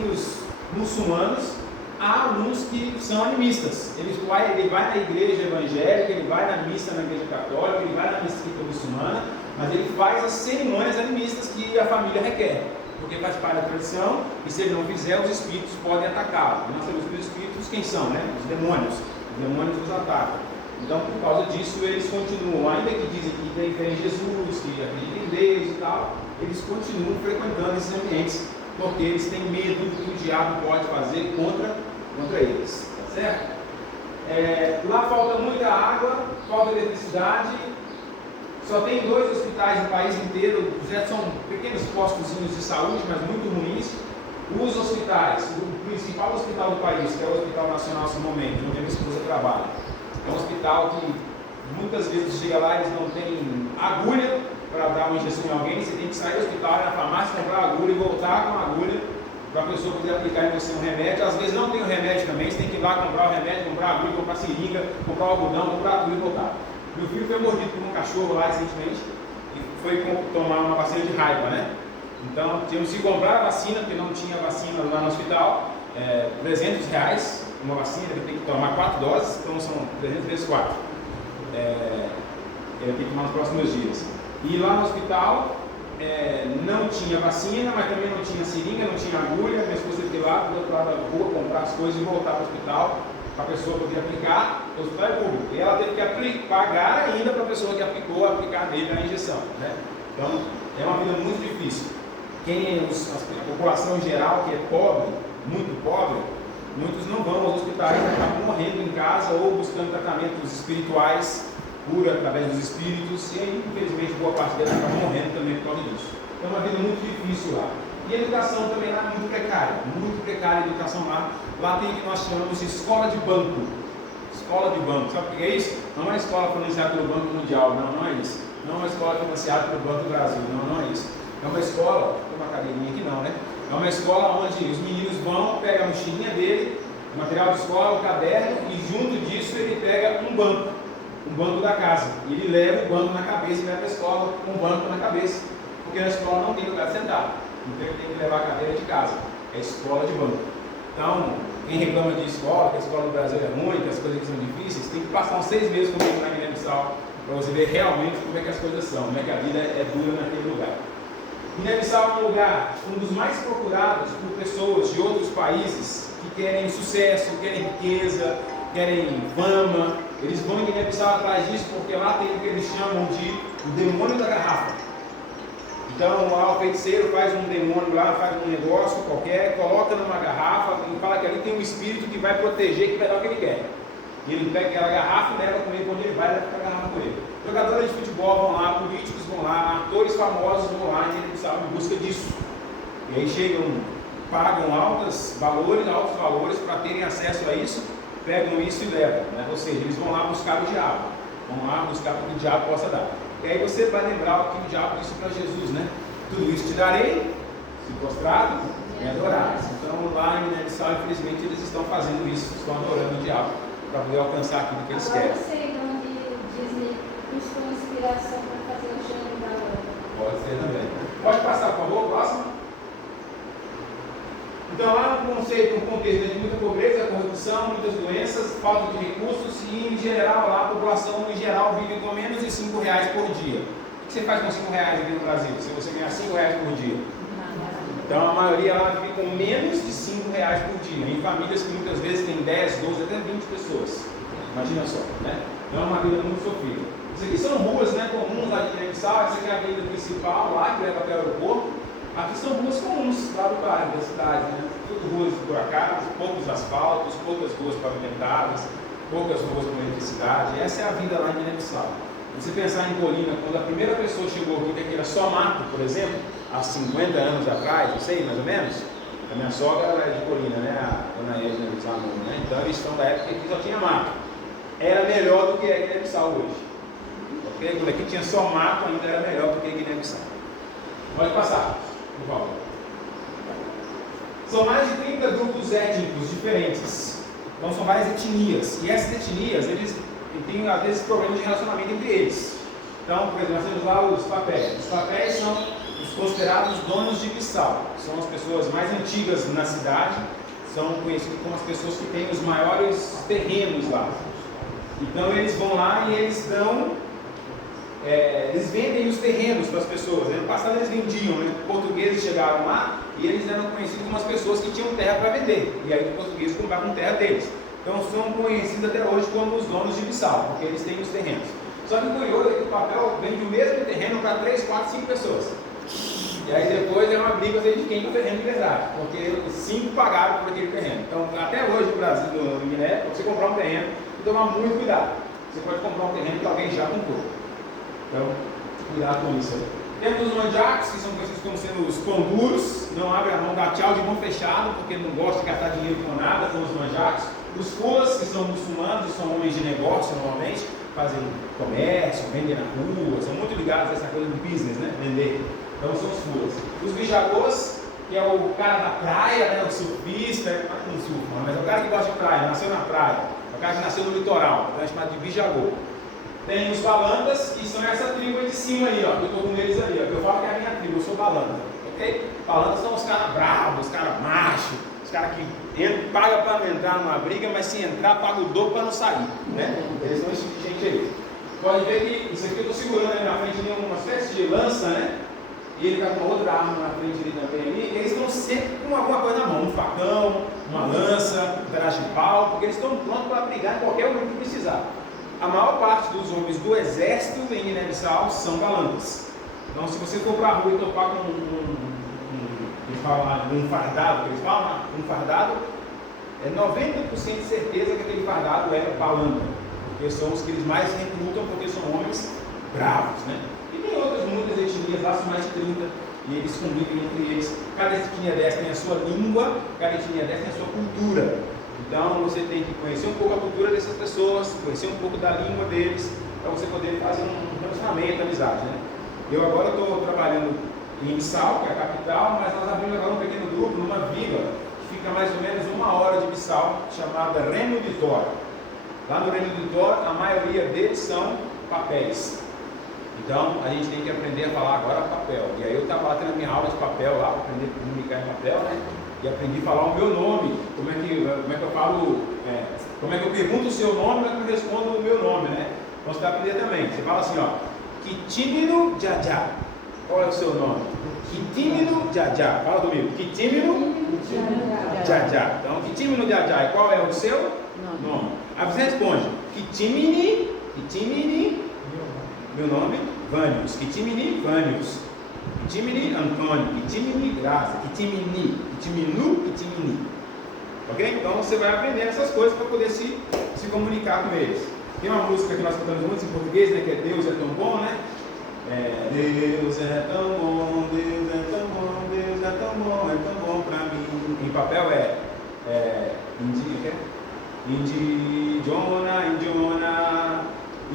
entre os muçulmanos, há alguns que são animistas. Ele vai na igreja evangélica, ele vai na missa na igreja católica, ele vai na mesquita muçulmana, mas ele faz as cerimônias animistas que a família requer, porque faz parte da tradição, e se ele não fizer, os espíritos podem atacá-lo. E nós sabemos que os espíritos quem são, né? Os demônios. Os demônios os atacam. Então, por causa disso, eles continuam, ainda que dizem que tem fé em Jesus, que acreditam em Deus e tal, eles continuam frequentando esses ambientes, porque eles têm medo do que o diabo pode fazer contra eles, tá certo? Lá falta muita água, falta eletricidade, só tem 2 hospitais no país inteiro, já são pequenos postozinhos de saúde, mas muito ruins. Os hospitais, o principal hospital do país, que é o Hospital Nacional Simão Mendes, onde a minha esposa trabalha, é um hospital que muitas vezes chega lá e eles não têm agulha para dar uma injeção em alguém, você tem que sair do hospital, ir na farmácia, comprar a agulha e voltar com a agulha para a pessoa poder aplicar em você um remédio. Às vezes não tem o remédio também, você tem que ir lá comprar o remédio, comprar a agulha, comprar a seringa, comprar o algodão, comprar a agulha e voltar. Meu filho foi mordido por um cachorro lá recentemente e foi tomar uma vacina de raiva, né? Então tínhamos que comprar a vacina, porque não tinha vacina lá no hospital, R$300 uma vacina, ele tem que tomar 4 doses, então são 300 vezes 4. Ele tem que tomar nos próximos dias. E lá no hospital não tinha vacina, mas também não tinha seringa, não tinha agulha. Minha esposa teve que ir lá do outro lado da rua comprar as coisas e voltar para o hospital para a pessoa poder aplicar. O hospital é público. E ela teve que pagar ainda para a pessoa que aplicou, aplicar nele a injeção, né? Então é uma vida muito difícil. A população em geral que é pobre, muito pobre, muitos não vão aos hospitais, acabam morrendo em casa ou buscando tratamentos espirituais, cura através dos espíritos, e aí, infelizmente, boa parte deles acaba morrendo também por causa disso. É uma vida muito difícil lá. E a educação também lá é muito precária a educação lá. Lá tem o que nós chamamos de escola de banco. Escola de banco, sabe o que é isso? Não é uma escola financiada pelo Banco Mundial, não é isso. Não é uma escola financiada pelo Banco do Brasil, não é isso. É uma escola, tem uma cadeirinha aqui não, né? É uma escola onde os meninos vão, pegam a mochilinha dele, o material de escola, o caderno, e junto disso ele pega um banco da casa. E ele leva o banco na cabeça e vai para a escola com o banco na cabeça, porque na escola não tem lugar de sentar. Então ele tem que levar a cadeira de casa. É escola de banco. Então, quem reclama de escola, que a escola do Brasil é ruim, que as coisas aqui são difíceis, tem que passar uns 6 meses comigo na Guiné-Bissau para você ver realmente como é que as coisas são, como é que a vida é dura naquele lugar. Guiné-Bissau é um lugar, um dos mais procurados por pessoas de outros países que querem sucesso, querem riqueza, querem fama. Eles vão em Guiné-Bissau atrás disso porque lá tem o que eles chamam de o demônio da garrafa. Então lá o feiticeiro faz um demônio lá, faz um negócio qualquer, coloca numa garrafa e fala que ali tem um espírito que vai proteger, que vai dar o que ele quer. E ele pega aquela garrafa e leva com ele quando ele vai, leva a garrafa com ele. Jogadores de futebol vão lá, políticos vão lá, atores famosos vão lá em busca disso. E aí chegam, pagam altos valores para terem acesso a isso, pegam isso e levam, né? Ou seja, eles vão lá buscar o diabo, vão lá buscar o que o diabo possa dar. E aí você vai lembrar o que o diabo disse para Jesus, né? Tudo isso te darei, se prostrado e adorares. Então lá em Guiné-Bissau, infelizmente, eles estão fazendo isso, estão adorando o diabo para poder alcançar aquilo que eles querem. Eu sei onde Disney buscou inspiração para fazer o gênero da hora. Pode ser também. Pode passar, por favor, próximo. Então há um contexto de muita pobreza, corrupção, muitas doenças, falta de recursos e, em geral, lá a população em geral vive com menos de R$5 por dia. O que você faz com R$5 aqui no Brasil, se você ganhar R$5 por dia? Então a maioria lá vive com menos de R$5 por dia, em famílias que muitas vezes tem 10, 12, até 20 pessoas. Imagina só, né? Então é uma vida muito sofrida. Isso aqui são ruas, né, comuns lá de Guiné-Bissau, essa aqui é a avenida principal lá, que leva até o aeroporto. Aqui são ruas comuns lá do bairro, da cidade, né? Tudo ruas por acaso, poucos asfaltos, poucas ruas pavimentadas, poucas ruas com eletricidade. Essa é a vida lá em Guiné-Bissau. Se você pensar em Colina, quando a primeira pessoa chegou aqui, que aqui era só mato, por exemplo, há 50 anos atrás, não sei, mais ou menos, a minha sogra era de Colina, né? A dona Edna de Salomão, né? Então eles estão da época que só tinha mato. Era melhor do que a Guiné-Bissau hoje. Porque quando aqui tinha só mato, ainda era melhor do que a Guiné-Bissau. Pode passar, por favor. São mais de 30 grupos étnicos diferentes. Então são várias etnias. E essas etnias, eles têm às vezes problemas de relacionamento entre eles. Então, por exemplo, nós temos lá os papéis. Os papéis são os considerados donos de Bissau. São as pessoas mais antigas na cidade, são conhecidos como as pessoas que têm os maiores terrenos lá. Então eles vão lá e eles dão, eles vendem os terrenos para as pessoas. No passado eles vendiam, né? Portugueses chegaram lá e eles eram conhecidos como as pessoas que tinham terra para vender. E aí os portugueses compravam terra deles. Então são conhecidos até hoje como os donos de Bissau, porque eles têm os terrenos. Só que o curioso é que o papel vende o mesmo terreno para 3, 4, 5 pessoas. E aí depois é uma briga de quem tem o terreno de verdade, porque 5 pagaram por aquele terreno. Então até hoje no Brasil, no Guiné, para você comprar um terreno, tem que tomar muito cuidado. Você pode comprar um terreno que alguém já comprou. Então, cuidado com isso aí. Temos os mandiacos, que são conhecidos como sendo os pão duros, não abre a mão, dá tchau de mão fechada, porque não gosta de gastar dinheiro com nada, são os mandiacos. Os fulas, que são muçulmanos, são homens de negócio normalmente, fazem comércio, vendem na rua, são muito ligados a essa coisa do business, né? Vender. Então são os fulas. Os bijagôs, que é o cara da praia, né? O surfista, não surfa, mas é o cara que gosta de praia, nasceu na praia, é o cara que nasceu no litoral, então é chamado de bijagô. Tem os balandas, que são essa tribo aí de cima aí, ó, eu estou com eles ali, ó, eu falo que é a minha tribo, eu sou balanda, ok? Balandas são os caras bravos, os caras machos, os caras que pagam para não entrar numa briga, mas se entrar, paga o dobro para não sair, né? Eles são esse tipo de gente aí. Pode ver que isso aqui eu estou segurando ali na frente de uma espécie de lança, né? E ele está com outra arma na frente ali também ali, eles estão sempre com alguma coisa na mão, um facão, uma lança, um pedaço de pau, porque eles estão prontos para brigar em qualquer lugar que precisar. A maior parte dos homens do exército em Guiné-Bissau são balandas. Então, se você for para a rua e topar com um fardado, que eles falam, um fardado, é 90% de certeza que aquele fardado é balanda, porque são os que eles mais recrutam, porque são homens bravos, né? E tem outras, muitas etnias, lá são mais de 30, e eles convivem entre eles. Cada etnia dessa tem a sua língua, cada etnia dessa tem a sua cultura. Então você tem que conhecer um pouco a cultura dessas pessoas, conhecer um pouco da língua deles, para você poder fazer um relacionamento, amizade, né? Eu agora estou trabalhando em Bissau, que é a capital, mas nós abrimos agora um pequeno grupo numa vila que fica mais ou menos 1 hora de Bissau, chamada Reno de Tor. Lá no Reno de Tor, a maioria deles são papéis. Então a gente tem que aprender a falar agora papel. E aí eu estava lá tendo a minha aula de papel lá, para aprender a comunicar em papel, né? E aprendi a falar o meu nome, como é que eu falo, como é que eu pergunto o seu nome, como é que eu respondo o meu nome, né? Então você vai aprender também. Você fala assim, ó, Kitimino Jajá. Qual é o seu nome? Kitimino Jajá. Fala comigo. Kitimino Jajá. Então, Kitimino Jajá. E qual é o seu nome? Aí você responde, Kitimini, meu nome, Vânios. Kitimini, Vânios. Kitimini, Antônio. Kitimini, Graça. Kitimini, Kitimini. Ok? Então você vai aprender essas coisas para poder se comunicar com eles. Tem uma música que nós cantamos muito em português, né? Que é Deus é tão bom, né? Deus é tão bom, Deus é tão bom, Deus é tão bom pra mim. Em papel Indi Jona, Indiona,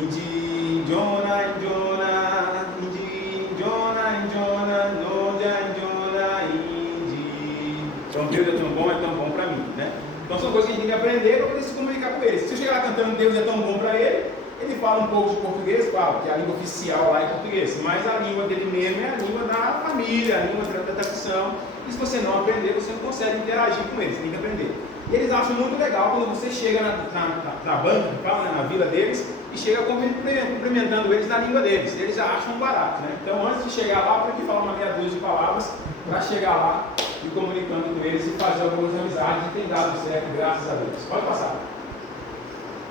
Indi Jona, Indiona, Indi Jona, Indiona, Noja, Indiona, Indi. Então Deus é tão bom pra mim, né? Então são coisas que a gente tem que aprender para poder se comunicar com eles. Se eu chegar lá cantando Deus é tão bom para ele, ele fala um pouco de português, fala, que a língua oficial lá é português, mas a língua dele mesmo é a língua da família, a língua da tradição. E se você não aprender, você não consegue interagir com eles, você tem que aprender. E eles acham muito legal quando você chega na banca, fala, na vila deles, e chega cumprimentando eles na língua deles. Eles já acham barato, né? Então antes de chegar lá, para que falar uma meia dúzia de palavras, para chegar lá e comunicando com eles e fazer algumas amizades, e tem dado certo, graças a Deus. Pode passar.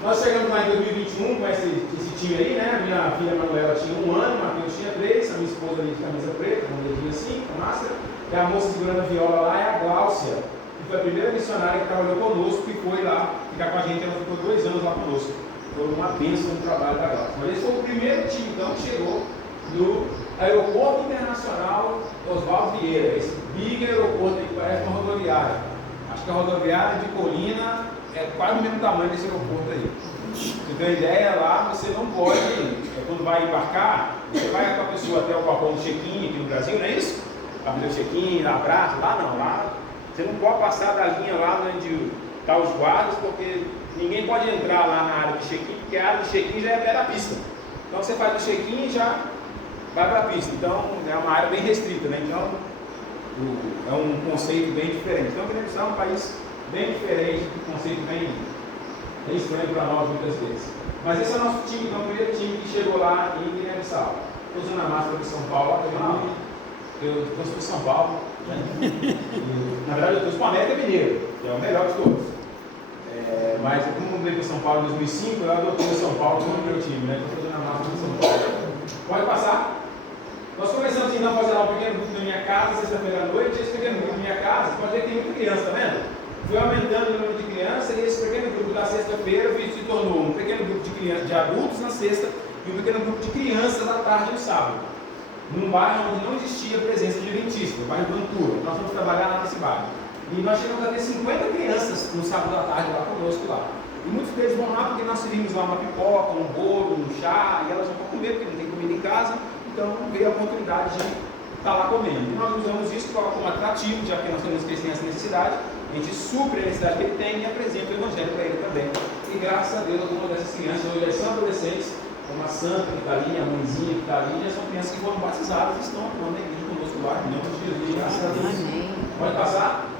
Nós chegamos lá em 2021 com esse time aí, né? A minha filha Manuela tinha 1 ano, o Matheus tinha 3, a minha esposa ali de camisa preta, com um dedinho assim, com máscara, e a moça segurando a viola lá é a Gláucia, que foi a primeira missionária que trabalhou conosco, que foi lá ficar com a gente, ela ficou 2 anos lá conosco. Foi uma bênção no trabalho da Gláucia. Mas esse foi o primeiro time então que chegou no Aeroporto Internacional Oswaldo Vieira, esse big aeroporto aí que parece uma rodoviária. Acho que a rodoviária de Colina é quase o mesmo tamanho desse aeroporto aí. Você tem uma ideia, lá você não pode, quando vai embarcar, você vai com a pessoa até o balcão do check-in aqui no Brasil, não é isso? Abrir o check-in, dar abraço, lá não, lá você não pode passar da linha lá onde estão os guardas, porque ninguém pode entrar lá na área de check-in, porque a área de check-in já é pé da pista. Então você faz o check-in e já vai para a pista. Então, é uma área bem restrita, né? Então, é um conceito bem diferente. Então, Guiné-Bissau é um país bem diferente, um conceito bem estranho para nós muitas vezes. Mas esse é o nosso time, então, o primeiro time que chegou lá em Guiné-Bissau. Estou usando a máscara de São Paulo, eu sou de São Paulo, né? Na verdade, eu trouxe para o América Mineiro, que é o melhor de todos. Mas como eu mudei para São Paulo em 2005, eu adotei o São Paulo como meu time, né? Estou fazendo a máscara de São Paulo. Pode passar? Nós começamos então a fazer lá um pequeno grupo na minha casa, sexta-feira à noite. Esse pequeno grupo na minha casa, pode ver que tem muita criança, tá vendo? Foi aumentando o número de crianças e esse pequeno grupo da sexta-feira se tornou um pequeno grupo de crianças, de adultos na sexta e um pequeno grupo de crianças à tarde no sábado. Num bairro onde não existia presença de adventista, o bairro Ventura. Nós vamos trabalhar lá nesse bairro. E nós chegamos a ter 50 crianças no sábado à tarde lá conosco lá. E muitos deles vão lá porque nós servimos lá uma pipoca, um bolo, um chá, e elas vão comer porque não tem comida em casa, então veio a oportunidade de estar lá comendo. E nós usamos isso como atrativo, já que nós temos que ter essa necessidade, a gente supre a necessidade que ele tem e apresenta o Evangelho para ele também. E graças a Deus, algumas dessas crianças hoje elas são adolescentes, como a Santa que está ali, a mãezinha que está ali, são crianças que foram batizadas e estão atuando na igreja conosco lá, em nome de Jesus, graças a Deus. Pode passar?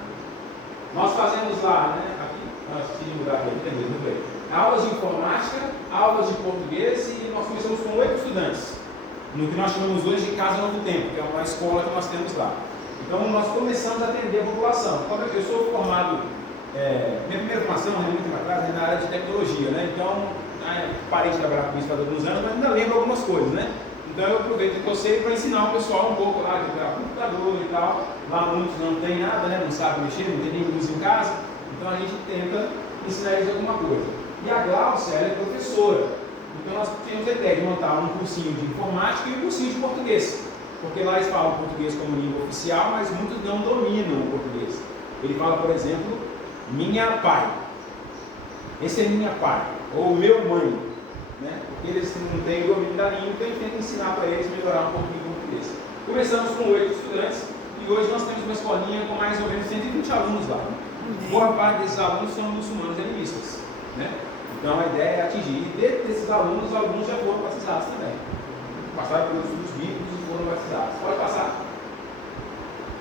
Nós fazemos lá, né? Aqui, nós tínhamos mudar aqui, entendeu? Muito bem. Aulas de informática, aulas de português e nós começamos com 8 estudantes, no que nós chamamos hoje de Casa Novo Tempo, que é uma escola que nós temos lá. Então nós começamos a atender a população. Eu sou formado, minha primeira formação, muito atrás, é na área de tecnologia, né? Então, parei de trabalhar com isso há alguns anos, mas ainda lembro algumas coisas, né? Então eu aproveito que eu sei para ensinar o pessoal um pouco lá de operar computador e tal. Lá muitos não tem nada, né? Não sabem mexer, não tem nem luz em casa. Então a gente tenta ensinar eles alguma coisa. E a Glaucia, ela é professora. Então nós temos a ideia de montar um cursinho de informática e um cursinho de português. Porque lá eles falam português como língua oficial, mas muitos não dominam o português. Ele fala, por exemplo, minha pai. Esse é minha pai. Ou meu mãe. Né? Porque eles não têm o domínio da língua, então a gente tenta ensinar para eles melhorar um pouquinho o português. Começamos com 8 estudantes e hoje nós temos uma escolinha com mais ou menos 120 alunos lá. Boa parte desses alunos são muçulmanos animistas. Né? Então a ideia é atingir. E dentro desses alunos, alguns já foram batizados também. Passaram pelos estudos bíblicos e foram batizados. Pode passar.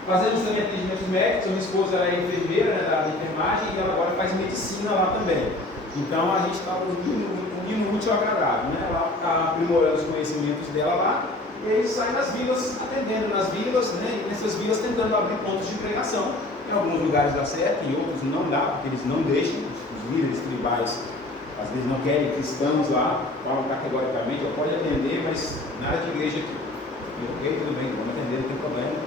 Fazemos também atendimentos médicos. Minha esposa ela é enfermeira, né, da área de enfermagem, e ela agora faz medicina lá também. Então a gente está unindo útil ao agradável, né? Ela está aprimorando os conhecimentos dela lá, e aí sai nas vilas, atendendo nas vilas, né? E nessas vilas tentando abrir pontos de pregação. Em alguns lugares dá certo, em outros não dá, porque eles não deixam, os líderes tribais às vezes não querem cristãos lá, falam categoricamente, pode atender, mas nada de igreja aqui. Ok, tudo bem, vamos atender, não tem problema.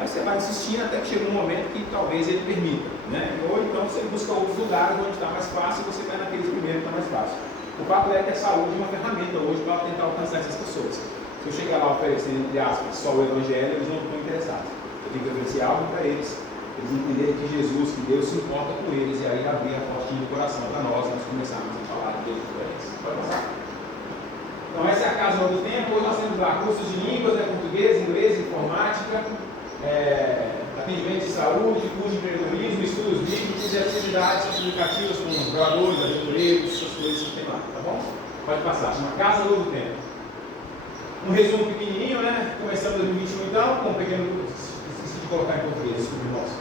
Aí você vai insistindo até que chega um momento que talvez ele permita, né? Ou então você busca outros lugares onde está mais fácil e você vai naqueles primeiros que está mais fácil. O fato é que a saúde é uma ferramenta hoje para tentar alcançar essas pessoas. Se eu chegar lá oferecendo, entre aspas, só o Evangelho, eles não estão interessados. Eu tenho que oferecer algo para eles entenderem que Jesus, que Deus se importa com eles, e aí abrir a portinha do coração para nós começarmos a falar de Deus para eles. Pode passar. Então essa é a Casa Novo Tempo. Hoje nós temos lá cursos de línguas, português, inglês, informática, atendimento de saúde, curso de empreendedorismo, estudos bíblicos e atividades comunicativas com os gravadores, aventureiros, essas coisas que tem lá, tá bom? Pode passar, chama Casa Novo Tempo. Um resumo pequenininho, né? Começamos em 2021 então, com um pequeno grupo, esqueci de colocar em português, desculpe, nosso.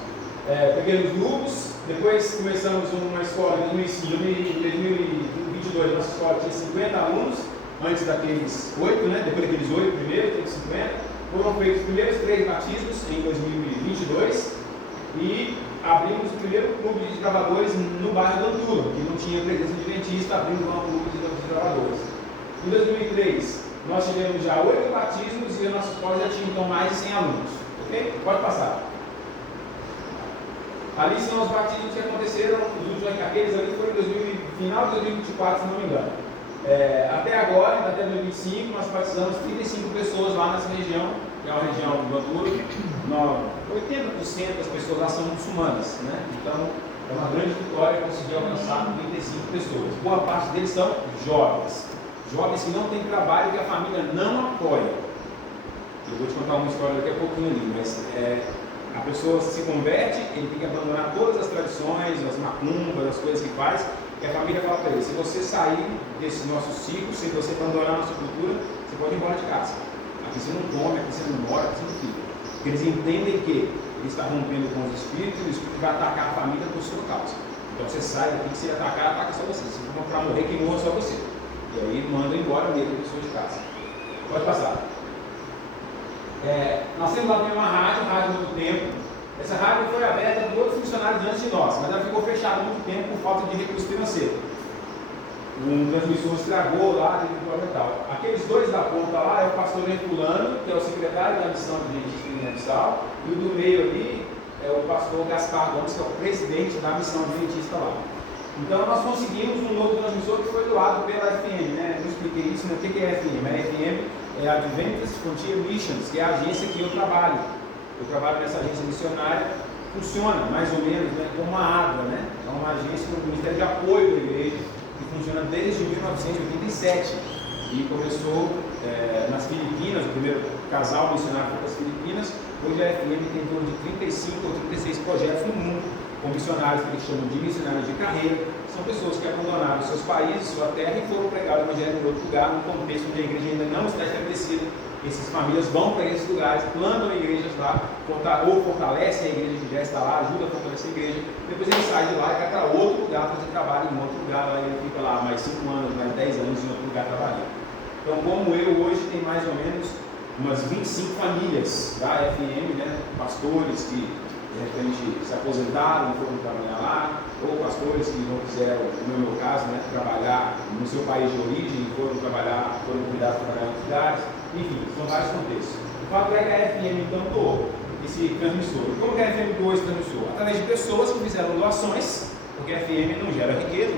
Pequenos grupos, depois começamos uma escola em 2022, nossa escola tinha 50 alunos, antes daqueles 8, né? Depois daqueles 8 primeiro, teve 50. Foram feitos os primeiros 3 batismos em 2022 e abrimos o primeiro clube de gravadores no bairro do Anturo, que não tinha presença de adventista, abrimos lá um clube de gravadores. Em 2003, nós tivemos já 8 batismos e a nossa escola já tinha então mais de 100 alunos. Ok? Pode passar. Ali são os batismos que aconteceram, aqueles ali foram em final de 2024, se não me engano. Até agora, até 2005, nós batizamos 35 pessoas lá nessa região, que é uma região do Anturo. 80% das pessoas lá são muçulmanas, né? Então é uma grande vitória conseguir alcançar 35 pessoas. Boa parte deles são jovens que não têm trabalho, que a família não apoia. Eu vou te contar uma história daqui a pouquinho ali, mas a pessoa se converte, ele tem que abandonar todas as tradições, as macumbas, as coisas que faz. E a família fala para ele: se você sair desse nosso ciclo, se você abandonar a nossa cultura, você pode ir embora de casa. Aqui você não come, aqui você não mora, aqui você não fica. Porque eles entendem que ele está rompendo com os espíritos e o espírito vai atacar a família por sua causa. Então você sai daqui, que se atacar, ataca só você. Se for para morrer, quem morra só você. E aí manda embora mesmo a pessoa de casa. Pode passar. Nós temos lá também uma rádio há muito tempo. Essa rádio foi aberta por outros funcionários antes de nós, mas ela ficou fechada há muito tempo por falta de recurso financeiro. Um transmissor estragou lá, teve problema e tal. Aqueles dois da ponta lá é o pastor Herculano, que é o secretário da missão de Adventista em Guiné-Bissau, e o do meio ali é o pastor Gaspar Gomes, que é o presidente da missão adventista lá. Então nós conseguimos um novo transmissor que foi doado pela FM, né? Eu expliquei isso, né? O que é FM? A FM é a Adventist Frontier Missions, que é a agência que eu trabalho. Eu trabalho nessa agência missionária, funciona mais ou menos, né, como uma ADRA, né? É uma agência do Ministério de Apoio da Igreja, que funciona desde 1987 e começou nas Filipinas. O primeiro casal missionário foi das Filipinas. Hoje a FM tem em torno de 35 ou 36 projetos no mundo, com missionários que eles chamam de missionários de carreira. São pessoas que abandonaram seus países, sua terra e foram pregar o evangelho em outro lugar, num contexto onde a igreja ainda não está estabelecida. Essas famílias vão para esses lugares, plantam igrejas lá, ou fortalecem a igreja que já está lá, ajuda a fortalecer a igreja. Depois ele sai de lá e vai para outro lugar, fazer trabalho em outro lugar. Lá ele fica lá mais 5 anos, mais 10 anos em outro lugar trabalhando. Então, como eu, hoje tem mais ou menos umas 25 famílias da FM, né? Pastores que de repente se aposentaram e foram trabalhar lá, ou pastores que não quiseram, no meu caso, né, trabalhar no seu país de origem e foram convidados a trabalhar em outros lugares. Enfim, são vários contextos. O fato é que a FM então doou esse transmissor. E como que a FM doou esse transmissor? Através de pessoas que fizeram doações, porque a FM não gera riqueza,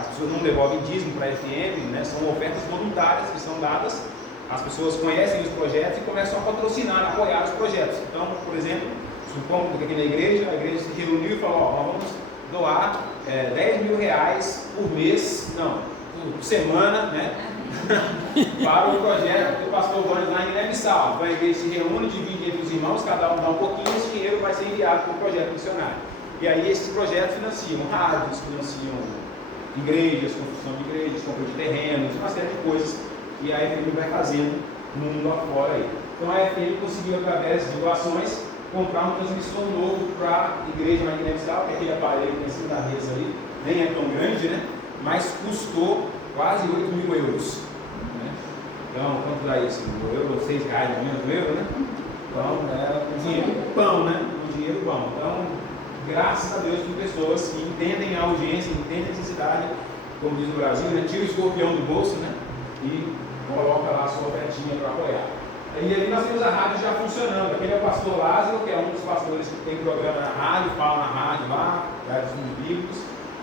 as pessoas não devolvem dízimo para a FM, né? São ofertas voluntárias que são dadas. As pessoas conhecem os projetos e começam a patrocinar, a apoiar os projetos. Então, por exemplo, supomos que aqui na igreja, a igreja se reuniu e falou: nós vamos doar 10 mil reais por mês, não, por semana, né? Para o projeto do pastor Gomes lá em Guiné-Bissau. Então a igreja se reúne, divide entre os irmãos, cada um dá um pouquinho, esse dinheiro vai ser enviado para o projeto missionário. E aí esses projetos financiam rádios, financiam igrejas, construção de igrejas, compra de terrenos, uma série de coisas que a FM vai fazendo no mundo afora aí. Então a FM conseguiu, através de doações, comprar um transmissor novo para a igreja lá em Guiné-Bissau, que é aquele aparelho que tem em cima da mesa ali, nem é tão grande, né? Mas custou quase 8 mil euros. Né? Então, quanto dá isso? Um euro, 6 reais, menos um euro, né? Então, um dinheiro bom, né? Um dinheiro bom. Então, graças a Deus, por pessoas que entendem a urgência, entendem a necessidade, como diz o Brasil, né? Tira o escorpião do bolso, né? E coloca lá a sua ofertinha para apoiar. E ali nós temos a rádio já funcionando. Aquele é o pastor Lázaro, que é um dos pastores que tem programa na rádio, fala na rádio lá, traz os bíblicos.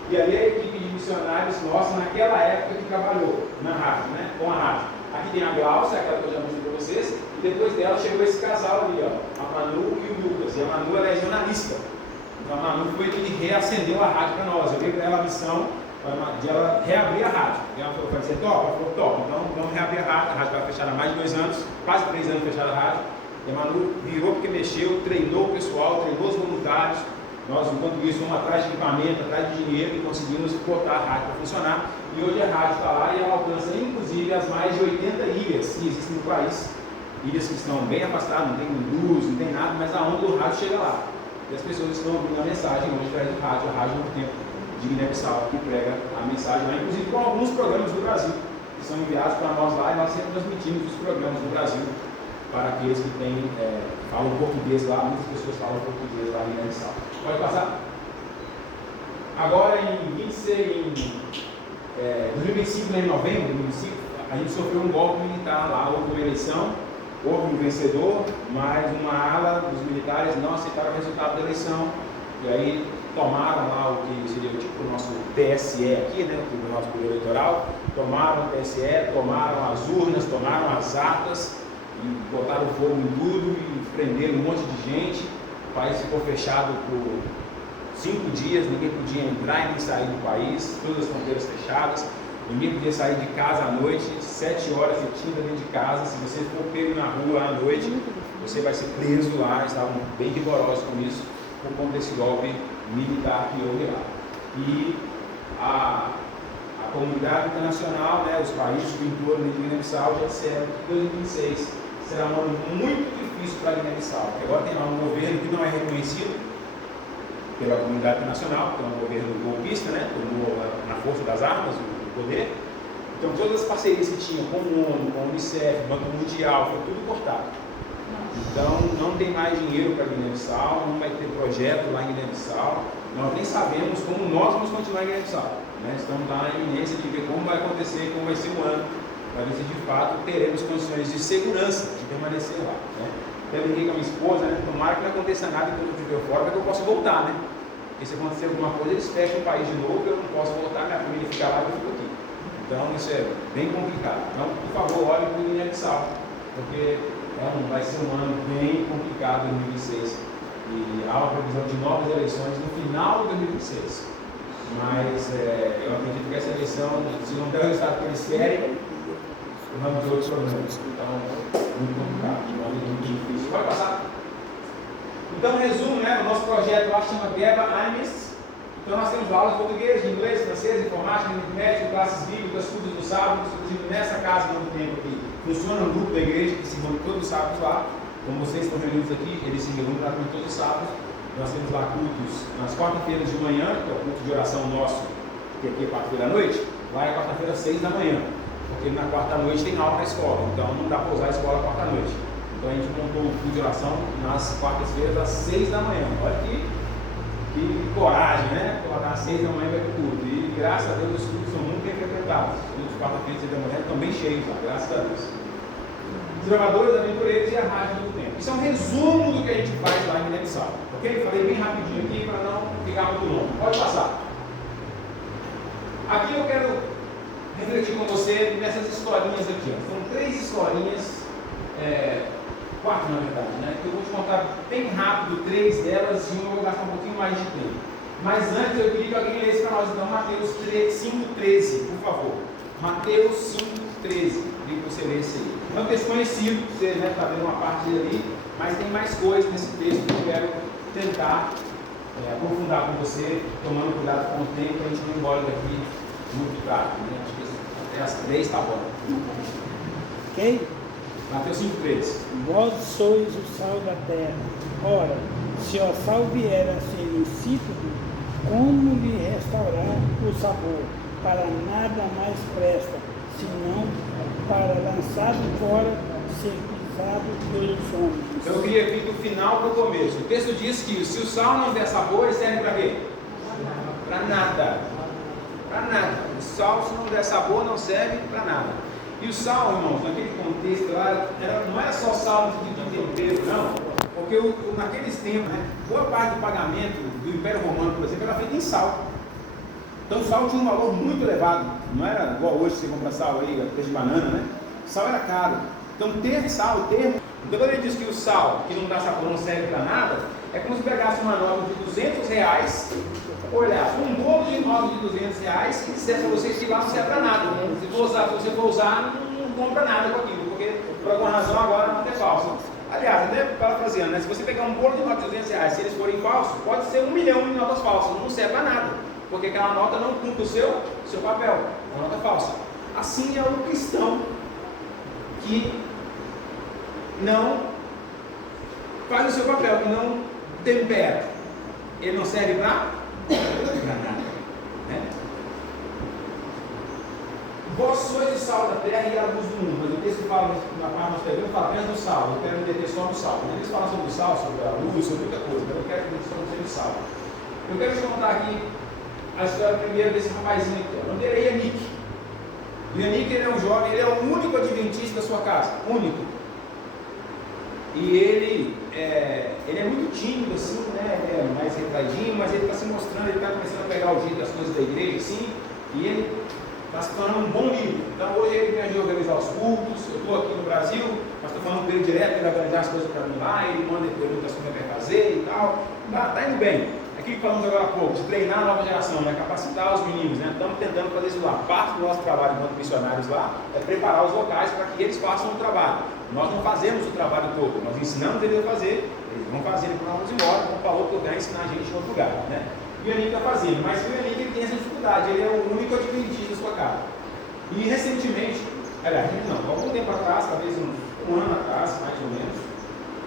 E ali a equipe de missionários nossa, naquela época que trabalhou na rádio, né? Com a rádio. Aqui tem a Glaucia, aquela que eu já mostrei para vocês, e depois dela chegou esse casal ali, ó, a Manu e o Lucas. E a Manu ela é jornalista. Então a Manu foi que reacendeu a rádio para nós. Eu dei para ela a missão de ela reabrir a rádio. E ela falou: vai dizer top? Ela falou: top. Então vamos reabrir a rádio. A rádio estava fechada há mais de 2 anos, quase 3 anos fechada a rádio. E a Manu virou porque mexeu, treinou o pessoal, treinou os voluntários. Nós, enquanto isso, fomos atrás de equipamento, atrás de dinheiro e conseguimos botar a rádio para funcionar. E hoje a rádio está lá e ela alcança, inclusive, as mais de 80 ilhas que existem no país. Ilhas que estão bem afastadas, não tem luz, não tem nada, mas a onda do rádio chega lá. E as pessoas estão ouvindo a mensagem hoje através do rádio. A rádio no tempo de Guiné-Bissau, que prega a mensagem lá, inclusive com alguns programas do Brasil, que são enviados para nós lá, e nós sempre transmitimos os programas do Brasil para aqueles que falam português lá. Muitas pessoas falam português lá em Guiné-Bissau. Pode passar? Agora em 2025, em novembro de 2025, a gente sofreu um golpe militar lá. Houve uma eleição, houve um vencedor, mas uma ala dos militares não aceitaram o resultado da eleição. E aí tomaram lá o que seria tipo o nosso TSE aqui, né, o nosso poder eleitoral, tomaram o TSE, tomaram as urnas, tomaram as atas, e botaram fogo em tudo e prenderam um monte de gente. O país ficou fechado por 5 dias, ninguém podia entrar e nem sair do país, todas as fronteiras fechadas, ninguém podia sair de casa à noite, 7 horas de tinta dentro de casa. Se você for pego na rua à noite, você vai ser preso lá. Estavam bem rigorosos com isso, por conta desse golpe militar que houve lá. E a a comunidade internacional, né, os países do entorno de Guiné-Bissau já disseram que 2026 será um ano muito difícil para Guiné-Bissau, porque agora tem lá um governo que não é reconhecido pela comunidade internacional, que é um governo golpista, né, tomou na força das armas o poder. Então todas as parcerias que tinham com o ONU, com o Unicef, Banco Mundial, foi tudo cortado. Então não tem mais dinheiro para Guiné-Bissau, não vai ter projeto lá em Guiné-Bissau. Nós nem sabemos como nós vamos continuar em Guiné-Bissau, né? Estamos lá na iminência de ver como vai acontecer, como vai ser o ano, para ver se de fato teremos condições de segurança de permanecer lá, né? Até brinquei com a minha esposa, né? Tomara que não aconteça nada enquanto eu estiver fora, para que eu possa voltar, né? Porque se acontecer alguma coisa, eles fecham o país de novo, eu não posso voltar, minha família fica lá e eu fico aqui. Então isso é bem complicado. Então, por favor, olhem para o Guiné-Bissau, porque vai ser um ano bem complicado em 2026. E há uma previsão de novas eleições no final de 2026. Mas eu acredito que essa eleição, se não der o resultado que eles querem, vamos ter outros problemas. Então, muito complicado, muito difícil. Pode passar. Então, resumo, né? O nosso projeto lá chama Geba Animist. Então, nós temos aulas de português, de inglês, francês, informática, aritmética, classes bíblicas, estudos no sábado, inclusive nessa casa do tempo aqui. Funciona um grupo da igreja que se reúne todos os sábados lá. Como vocês estão reunidos aqui, eles se reúnem praticamente todos os sábados. Nós temos lá cultos nas quarta-feiras de manhã, que é o culto de oração nosso, que aqui é quarta-feira à noite. Lá é quarta-feira às 6 da manhã, porque na quarta-noite tem aula na escola, então não dá para usar a escola quarta-noite. Então a gente montou o culto de oração nas quartas-feiras às 6 da manhã. Olha que coragem, né? Colocar às 6 da manhã vai para o culto. E graças a Deus os cultos são muito bem frequentados. Os cultos de quarta-feira e 6 da manhã estão bem cheios lá, graças a Deus. Desbravadores, aventureiros e a rádio do tempo. Isso é um resumo do que a gente faz lá em Guiné-Bissau. Ok? Falei bem rapidinho aqui para não ficar muito longo. Pode passar. Aqui eu quero refletir com você nessas historinhas aqui. Ó. São 3 historinhas, 4 na verdade, né? Que eu vou te contar bem rápido 3 delas e uma eu vou gastar um pouquinho mais de tempo. Mas antes eu queria que alguém lesse para nós então Mateus 5,13, por favor. Mateus 5,13. Queria que você lesse aí. É um texto conhecido, você está vendo uma parte ali, mas tem mais coisas nesse texto que eu quero tentar aprofundar com você, tomando cuidado com o tempo, para a gente não ir embora daqui muito tarde. Né? Acho que até as 3 está bom. Ok? Mateus 5,13. Vós sois o sal da terra. Ora, se o sal vier a ser insípido, como lhe restaurar o sabor? Para nada mais presta, senão para lançado fora, ser pisado pelos homens. Então eu queria vir do final para o começo. O texto diz que se o sal não der sabor, ele serve para quê? Para nada. Para nada. O sal, se não der sabor, não serve para nada. E o sal, irmãos, naquele contexto lá, não era só sal de tempero, não. Porque naqueles tempos, né, boa parte do pagamento do Império Romano, por exemplo, era feito em sal. Então o sal tinha um valor muito elevado. Não era igual hoje você compra sal aí, peixe de banana, né? O sal era caro. Então ter sal, Então quando ele diz que o sal, que não dá sabor, não serve para nada, é como se pegasse uma nota de R$200, olhasse um bolo de nota de R$200 e dissesse a vocês que lá não serve para nada. Se você for usar, não compra nada com aquilo, porque por alguma razão agora não é falso. Aliás, até parafraseando, né? Se você pegar um bolo de nota de R$200, se eles forem falsos, pode ser 1 milhão de notas falsas, não serve para nada, porque aquela nota não cumpre o seu papel, é uma nota falsa. Assim é o cristão que não faz o seu papel, que não tempera, ele não serve para nada, né? Vós sois o sal da terra e a luz do mundo. Mas o texto fala, na parte nós pegamos, fala apenas do sal. Eu quero me deter só no sal. Quando eles falam sobre o sal, sobre a luz, sobre muita coisa, mas eu quero me deter só no sal. Eu quero te contar aqui a história primeiro desse rapazinho aqui. O nome dele é Yannick. O Yannick, ele é um jovem, ele é o único adventista da sua casa. Único. E ele é muito tímido, assim, né? Ele é mais retraidinho, mas ele está se mostrando, ele está começando a pegar o jeito das coisas da igreja, assim, e ele está se tornando um bom líder. Então hoje ele me ajuda a organizar os cultos. Eu estou aqui no Brasil, mas estou falando com ele direto, ele vai organizar as coisas para mim lá, ele manda perguntas como é que vai fazer e tal. Tá indo bem. Aquilo que falamos agora há pouco, de treinar a nova geração, né? Capacitar os meninos, né? Estamos tentando fazer isso lá. Parte do nosso trabalho enquanto missionários lá é preparar os locais para que eles façam o trabalho. Nós não fazemos o trabalho todo, nós ensinamos eles a fazer, eles vão fazer, quando nós vamos embora, como falou que eu quero ensinar a gente em outro lugar, né? E o Yannick está fazendo, mas o Yannick ele tem essa dificuldade, ele é o único adventista da sua casa. E recentemente, aliás, não, algum tempo atrás, talvez um ano atrás, mais ou menos,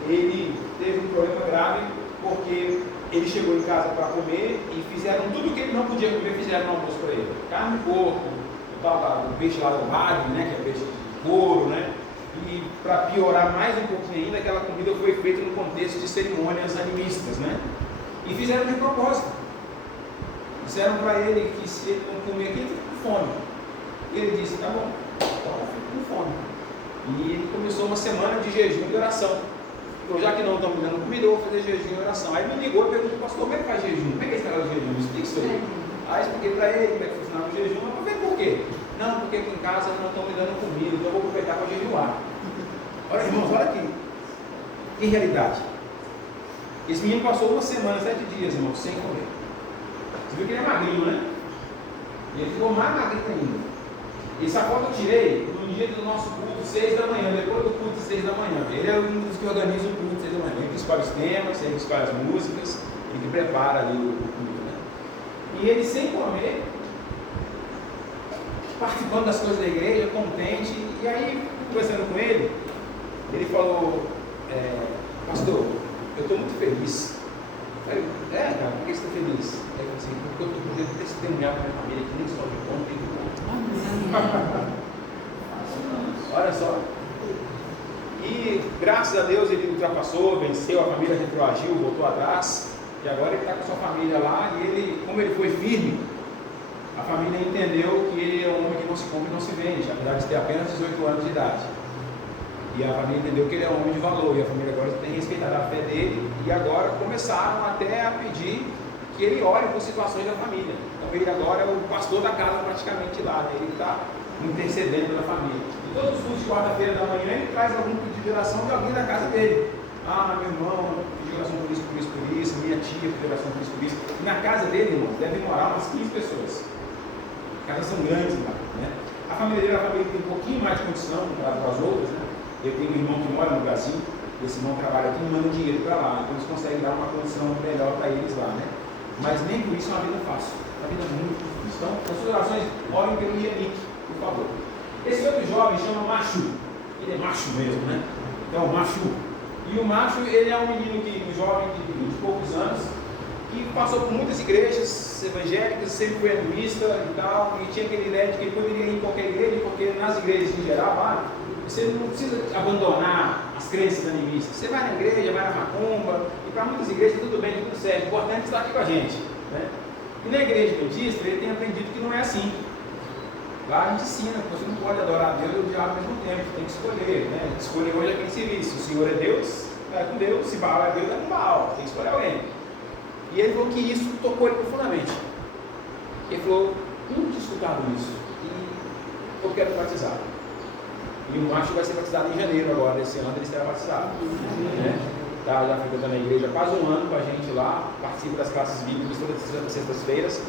ele teve um problema grave porque ele chegou em casa para comer e fizeram tudo o que ele não podia comer, fizeram no almoço para ele. Carne de porco, o peixe lá do bagre, né, que é peixe de couro, né? E para piorar mais um pouquinho ainda, aquela comida foi feita no contexto de cerimônias animistas, né? E fizeram de propósito. Disseram para ele que se ele não comer aquilo, ele fica com fome. E ele disse, tá bom, então eu fico com fome. E ele começou uma semana de jejum e oração. Então, já que não estão me dando comida, eu vou fazer jejum e oração. Aí me ligou e perguntou, pastor, como é que faz jejum? Como é que é esse negócio de jejum? Me explica isso aí. Aí expliquei para ele como é que funcionava o jejum, mas ver por quê? Não, porque aqui em casa não estão me dando comida, então eu vou aproveitar para jejuar. Olha, irmãos, olha aqui. Que realidade. Esse menino passou uma semana, 7 dias, irmãos, sem comer. Você viu que ele é magrinho, né? E ele ficou mais magrinho ainda. Essa foto eu tirei no dia do nosso culto, 6 da manhã, depois do culto, 6 da manhã. Ele é um dos que organiza o culto, 6 da manhã. Ele que escolhe os temas, ele que escolhe as músicas, ele que prepara ali o culto, né? E ele sem comer, participando das coisas da igreja, contente. E aí, conversando com ele, ele falou, pastor, eu estou muito feliz. Eu falei, cara, por que você está feliz? Ele falou assim, porque eu estou podendo testemunhar para a minha família que nem só de bom tem de bom. Olha só. E graças a Deus ele ultrapassou, venceu, a família retroagiu, voltou atrás. E agora ele está com sua família lá e ele, como ele foi firme, a família entendeu que ele é um homem que não se compra e não se vende, apesar de ter apenas 18 anos de idade. E a família entendeu que ele é um homem de valor, e a família agora tem respeitado a fé dele, e agora começaram até a pedir que ele ore por situações da família. Então ele agora é o pastor da casa praticamente lá, né? Ele está intercedendo na família. E todos os dias de quarta-feira da manhã ele traz algum pedido de oração de alguém da casa dele. Ah, meu irmão, pedi oração por isso, por isso, por isso, minha tia pediu oração por isso, por isso. E na casa dele, irmãos, deve morar umas 15 pessoas. As casas são grandes lá, né? A família dele é uma família que tem um pouquinho mais de condição para as outras, né? Eu tenho um irmão que mora no Brasil, esse irmão trabalha aqui e manda dinheiro para lá, então eles conseguem dar uma condição melhor para eles lá, né? Mas nem por isso é uma vida fácil, é uma vida muito difícil. Então, as suas orações, orem pelo Yannick, por favor. Esse outro jovem chama Machu, ele é macho mesmo, né? Então, Machu. E o Machu, ele é um menino um jovem de 20 e poucos anos, que passou por muitas igrejas evangélicas, sempre foi animista e tal, e tinha aquela ideia de que ele poderia ir em qualquer igreja, porque nas igrejas em geral, você não precisa abandonar as crenças animistas. Você vai na igreja, vai na macumba, e para muitas igrejas tudo bem, tudo certo. O importante é estar aqui com a gente, né? E na igreja adventista, ele tem aprendido que não é assim. Lá a gente ensina que você não pode adorar a Deus e o diabo ao mesmo tempo, tem que escolher, né? Escolher hoje é quem se vive. Se o Senhor é Deus, vai com Deus. Se Baal é Deus, vai com Baal. Tem que escolher alguém. E ele falou que isso tocou ele profundamente. Ele falou, nunca tinha escutado isso. E eu quero batizar. E o Macho vai ser batizado em janeiro agora, desse ano ele será batizado. Né? Tá já frequentando a igreja há quase um ano com a gente lá, participa das classes bíblicas todas as sextas-feiras.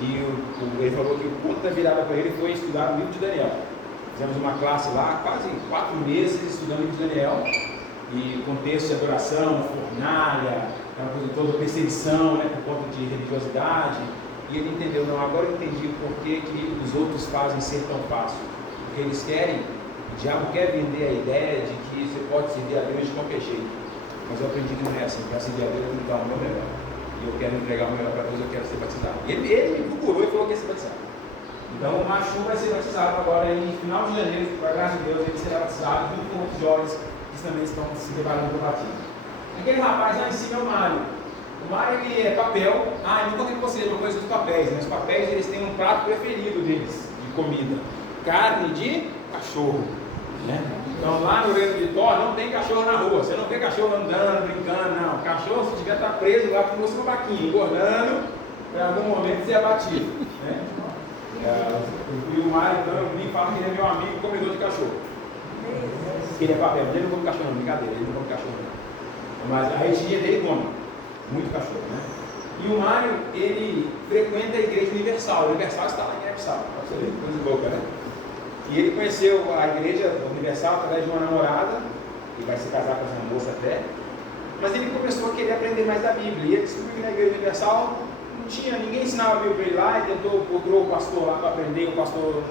E ele falou que o ponto da virada para ele foi estudar o livro de Daniel. Fizemos uma classe lá, quase 4 meses estudando o livro de Daniel. E contexto de adoração, fornalha, aquela coisa toda, perseguição, né, por conta de religiosidade. E ele entendeu, não, agora eu entendi por que os outros fazem ser tão fácil. Porque eles querem, o diabo quer vender a ideia de que você pode servir a Deus de qualquer jeito. Mas eu aprendi que não é assim, para servir a Deus eu tenho que dar o meu melhor. E eu quero entregar o melhor para Deus, eu quero ser batizado. E ele me procurou e falou que ia ser batizado. Então o Machu vai ser batizado agora em final de janeiro, por graça de Deus, ele será batizado junto com outros jovens que também estão se preparando para o batismo. Aquele rapaz lá em cima é o Mário. O Mário ele é papel. Eu não contei para vocês uma coisa dos papéis, né? Os papéis eles têm um prato preferido deles, de comida: carne de cachorro. Né? Então lá no reino de Thor não tem cachorro na rua. Você não vê cachorro andando, brincando, não. O cachorro, se tiver, está preso lá com uma vaquinha, engordando, para algum momento ser abatido. Né? E o Mário, então, eu me falo que ele é meu amigo comedor de cachorro. Ele é papel, ele não come cachorro, não, brincadeira, ele não come cachorro não. Mas a etnia dele come muito cachorro, né? E o Mário, ele frequenta a igreja Universal. A Universal está lá em Guiné-Bissau, para você ver, coisa boa, né? E ele conheceu a igreja Universal através de uma namorada, e vai se casar com essa moça até. Mas ele começou a querer aprender mais da Bíblia. E ele descobriu que na igreja Universal tinha, ninguém ensinava a Bíblia para ele lá, e procurou o pastor lá para aprender, o pastor,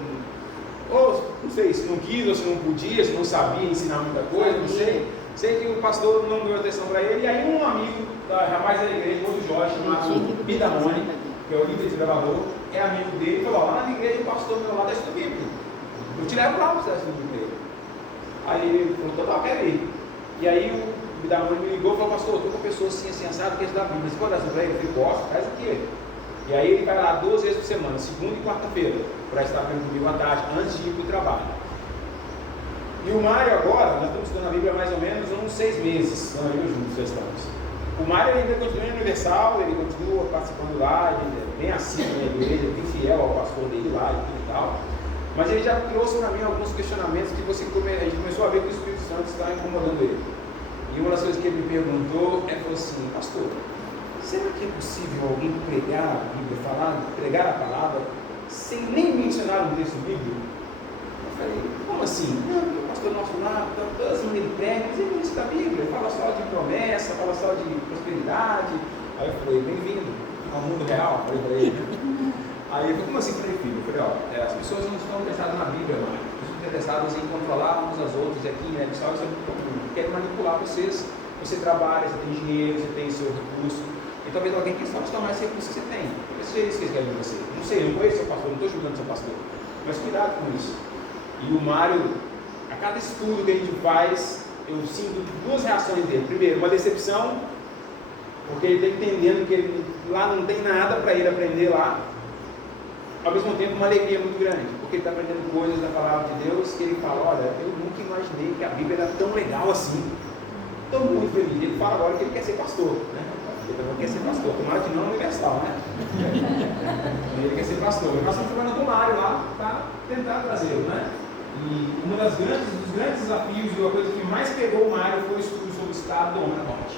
ou não sei, se não quis, ou se não podia, se não sabia ensinar muita coisa, não sei. Sei que o pastor não deu atenção para ele, e aí um amigo, rapaz da igreja, outro Jorge, chamado Bidamone, que é o líder de gravador, é amigo dele, falou: lá na igreja o pastor meu lá está estudando Bíblia. Eu te levo lá para você estudar Bíblia. Aí ele falou: total, quero ir. E aí o Bidamone me ligou e falou: pastor, eu estou com uma pessoa assim, assado, que estudar Bíblia. Você pode dar para ele? Eu falei: posso, faz o quê? E aí ele vai lá 2 vezes por semana, segunda e quarta-feira, para estar aprendendo comigo à tarde, antes de ir para o trabalho. E o Mário agora, nós estamos estudando a Bíblia há mais ou menos uns 6 meses, estudando a Bíblia juntos, já estamos. O Mário ainda continua em Universal, ele continua participando lá, ele é bem assíduo na igreja, bem fiel ao pastor dele lá e tudo e tal. Mas ele já trouxe para mim alguns questionamentos que a gente começou a ver que o Espírito Santo está incomodando ele. E uma das coisas que ele me perguntou falou assim: pastor, será que é possível alguém pregar a Bíblia, pregar a palavra, sem nem mencionar um texto bíblico? Eu falei: como assim? Não, porque o pastor nosso lá, toda semana ele prega, mas ele não cita a Bíblia, ele fala só de promessa, fala só de prosperidade. Aí eu falei: bem-vindo ao mundo real, falei para ele. Aí ele falou: como assim? Eu falei: filho, as pessoas não estão interessadas na Bíblia, mano. Estão interessadas em controlar uns aos outros, e aqui, né, pessoal, isso é muito comum. Querem manipular vocês. Você trabalha, você tem dinheiro, você tem seu recurso. E talvez alguém que só tomar esse recurso que você tem. Talvez seja isso que eles querem de você. Não sei, eu não conheço seu pastor, não estou julgando seu pastor. Mas cuidado com isso. E o Mário, a cada estudo que a gente faz, eu sinto 2 reações dele. Primeiro, uma decepção, porque ele está entendendo que ele, lá não tem nada para ele aprender lá. Ao mesmo tempo, uma alegria muito grande, porque ele está aprendendo coisas da palavra de Deus que ele fala: olha, eu nunca imaginei que a Bíblia era tão legal assim. Estou muito feliz. Ele fala agora que ele quer ser pastor, né? Ele não quer ser pastor, tomara que não é universal, né? Ele quer ser pastor. Nós estamos trabalhando com o Mário lá para tentar trazê-lo, né? E um dos grandes desafios e a coisa que mais pegou o Mário foi o estudo sobre o estado do homem na morte.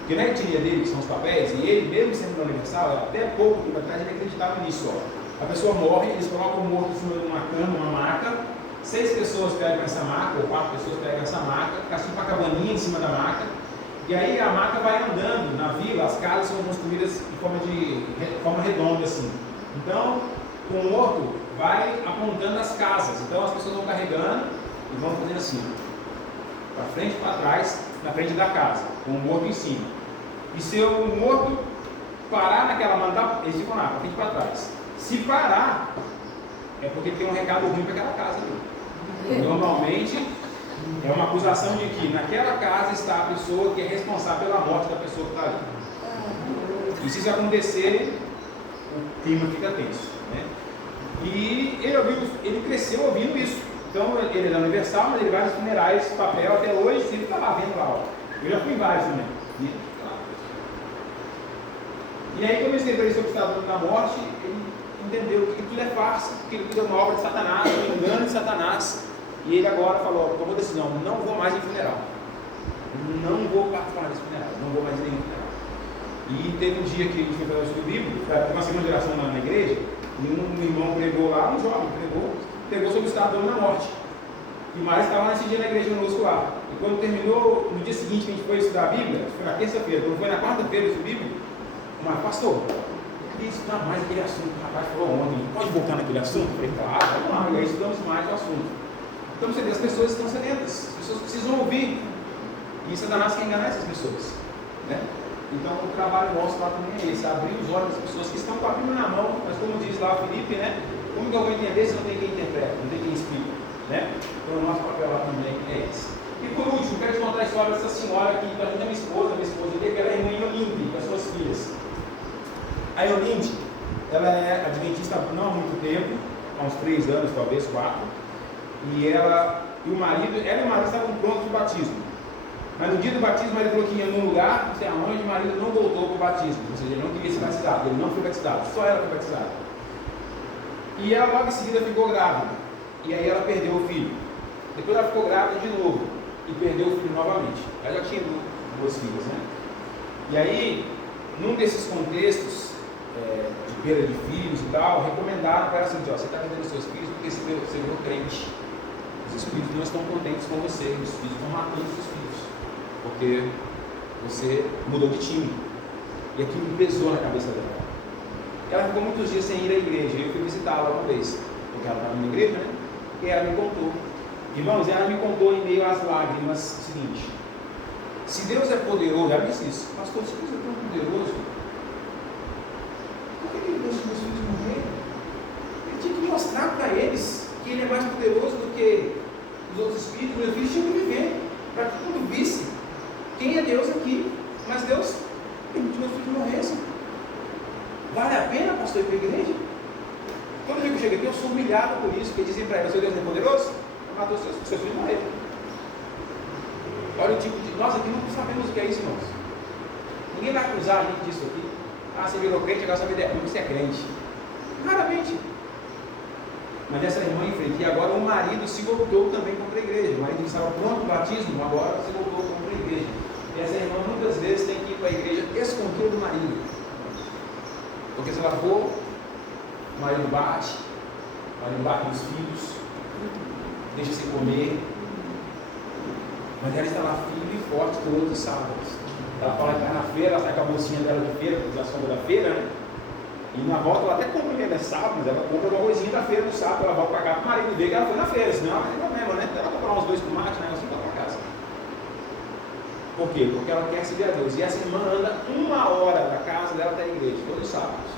Porque na etnia dele, que são os papéis, e ele, mesmo sendo da Universal, até pouco tempo atrás, ele acreditava nisso. A pessoa morre, eles colocam o morto em cima de uma cama, uma maca, 6 pessoas pegam essa maca, ou 4 pessoas pegam essa maca, fica assim uma cabaninha em cima da maca, e aí a maca vai andando na vila, as casas são construídas de forma redonda assim. Então, o morto vai apontando as casas, então as pessoas vão carregando e vão fazendo assim, para frente e para trás, na frente da casa, com o morto em cima. E se o morto parar naquela manda, eles ficam lá, para frente e para trás. Se parar, é porque tem um recado ruim para aquela casa ali. Normalmente, é uma acusação de que naquela casa está a pessoa que é responsável pela morte da pessoa que está ali. E se isso acontecer, o clima fica tenso, né? E ele cresceu ouvindo isso. Então, ele é da Universal, mas ele vai nos funerais, papel, até hoje, ele está lá vendo lá. Eu já fui em vários também. E aí, quando eu ensinei para ele sobre o estado da morte, ele entendeu que tudo é farsa, que tudo é uma obra de Satanás, um engano de Satanás. E ele agora falou: tomou decisão, não vou mais em funeral. Não vou participar desse funeral, não vou mais em nenhum funeral. E teve um dia que a gente foi fazer o estudo bíblico, foi uma segunda geração na igreja, e um irmão pregou lá, um jovem pregou sobre o estado da morte. E mais estava nesse dia na igreja conosco lá. E quando terminou, no dia seguinte que a gente foi estudar a Bíblia, foi na terça-feira, quando foi na quarta-feira do Bíblia, mas pastor, eu queria estudar mais aquele assunto que o rapaz falou ontem, pode voltar naquele assunto? Eu falei: claro, vamos lá, e aí estudamos mais o assunto. Então você vê, as pessoas estão sedentas, as pessoas precisam ouvir, e Satanás quer enganar essas pessoas, né? Então o trabalho nosso lá também é esse, abrir os olhos das pessoas que estão com a Bíblia na mão, mas como diz lá o Felipe, né? Como que eu vou entender se não tem quem interpreta, não tem quem explica, né? Então o nosso papel lá também é esse. E por último, quero te contar a história dessa senhora que está junto à minha esposa que era a irmã Yolinde, com as suas filhas. A Yolinde, ela é adventista não há muito tempo, há uns 3 anos, talvez 4, e ela e o marido estavam prontos para o batismo. Mas no dia do batismo ele falou que ia num lugar, não sei aonde, o marido não voltou para o batismo, ou seja, ele não queria ser batizado, ele não foi batizado, só ela foi batizada. E ela logo em seguida ficou grávida, e aí ela perdeu o filho. Depois ela ficou grávida de novo, e perdeu o filho novamente. Ela já tinha 2 filhas, né? E aí, num desses contextos, de perda de filhos e tal, recomendaram para ela assim: ó, você está perdendo seus filhos porque você virou crente. Os espíritos não estão contentes com você, os espíritos estão matando seus filhos, porque você mudou de time. E aquilo pesou na cabeça dela. Ela ficou muitos dias sem ir à igreja. Eu fui visitá-la uma vez, porque ela estava na igreja, né? E ela me contou. Irmãos, ela me contou em meio às lágrimas o seguinte: se Deus é poderoso, ela disse isso, pastor, se Deus é tão poderoso, por que Ele deixa meus filhos morrer? Ele tinha que mostrar para eles que Ele é mais poderoso do que os outros espíritos. Meus filhos tinham que viver, para que todo mundo visse quem é Deus aqui. Mas Deus permitiu que meus filhos morressem. Vale a pena, pastor, ir para a igreja? Todo dia que eu chego aqui, eu sou humilhado por isso, porque dizem para ela: seu Deus não é poderoso? Matou seus filhos morreram. Olha o tipo de. Nós aqui não sabemos o que é isso, irmãos. Ninguém vai acusar a gente disso aqui. Ah, você virou crente, agora sabe que você é crente. Raramente. Mas essa irmã em frente, e agora o marido se voltou também contra a igreja. O marido estava pronto para o batismo, agora se voltou contra a igreja. E essa irmã muitas vezes tem que ir para a igreja escondida do marido. Porque se ela for, o marido bate nos filhos, deixa se comer. Mas ela está lá firme e forte todos os sábados. Ela fala que está na feira, ela sai com a bolsinha dela de feira, da sombra da feira, né? E na volta ela até compra mesmo, é sábado, ela compra uma coisinha da feira no sábado, ela volta para cá para o marido ver que ela foi na feira, senão ela tem problema, né? Ela comprar uns 2 tomates, né? Assim para casa. Por quê? Porque ela quer servir a Deus. E essa irmã anda 1 hora da casa dela até a igreja, todos os sábados.